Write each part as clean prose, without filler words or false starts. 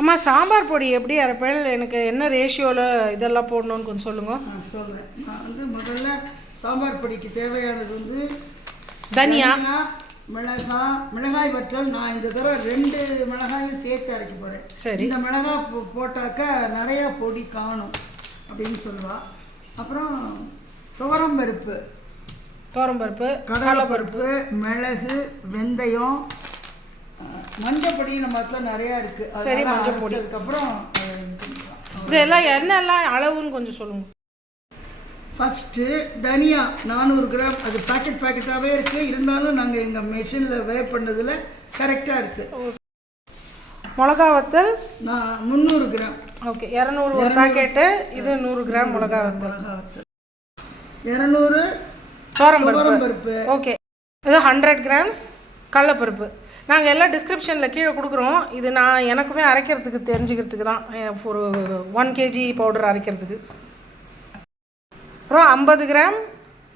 அம்மா சாம்பார் பொடி எப்படி அரைப்பேன்? எனக்கு என்ன ரேஷியோவில் இதெல்லாம் போடணும்னு கொஞ்சம் சொல்லுங்கள். சொல்கிறேன். நான் முதல்ல சாம்பார் பொடிக்கு தேவையானது தனியா, மிளகாய் வற்றல். நான் இந்த தடவை 2 மிளகாயும் சேர்த்து அரைக்க போகிறேன். சரி. இந்த மிளகாய் போட்டாக்க நிறையா பொடி காணும் அப்படின்னு சொல்லுவாள். அப்புறம் துவரம்பருப்பு, கடலைப்பருப்பு, மிளகு, வெந்தயம், மஞ்சப்பொடி நம்ம இடத்துல நிறையா இருக்குது. சரி, மஞ்சப்பொடி. அதுக்கப்புறம் இதெல்லாம் என்னெல்லாம் அளவுன்னு கொஞ்சம் சொல்லுங்கள். ஃபஸ்ட்டு தனியா 400 கிராம். அது பேக்கெட்டாகவே இருக்குது. இருந்தாலும் நாங்கள் எங்கள் மெஷினில் பண்ணதில் கரெக்டாக இருக்குது. மிளகா வத்தல் நான் 300 கிராம். ஓகே, 200 ஒரு பேக்கெட்டு. இது 100 கிராம் மிளகா வத்தல். 200 துவரம்பருப்பு. ஓகே, இது 100 கிராம்ஸ் கடலைப்பருப்பு. நாங்கள் எல்லாம் டிஸ்கிரிப்ஷனில் கீழே கொடுக்குறோம். இது நான் எனக்குமே அரைக்கிறதுக்கு தெரிஞ்சுக்கிறதுக்கு தான், ஒரு 1 kg பவுடர் அரைக்கிறதுக்கு. அப்புறம் 50 கிராம்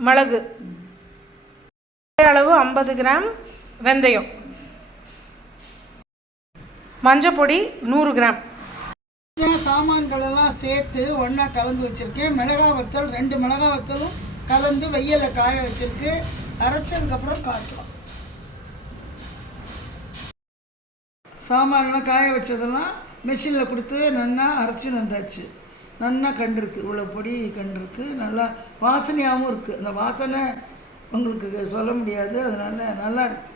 மிளகு, அளவு 50 கிராம் வெந்தயம், மஞ்சப்பொடி 100 கிராம். சாமான்களெல்லாம் சேர்த்து ஒன்றா கலந்து வச்சுருக்கேன். மிளகாய் வத்தல் 2 மிளகாய் வத்தலும் கலந்து வெயிலில் காய வச்சுருக்கு. அரைச்சதுக்கப்புறம் காட்டலாம். சாமான்லாம் காய வச்சதெல்லாம் மிஷினில் கொடுத்து நல்லா அரைச்சி வந்தாச்சு. நல்லா கண்டிருக்கு, இவ்வளோ பொடி கண்டிருக்கு. நல்லா வாசனையாகவும் இருக்குது. அந்த வாசனை உங்களுக்கு சொல்ல முடியாது. அதனால் நல்லா இருக்குது.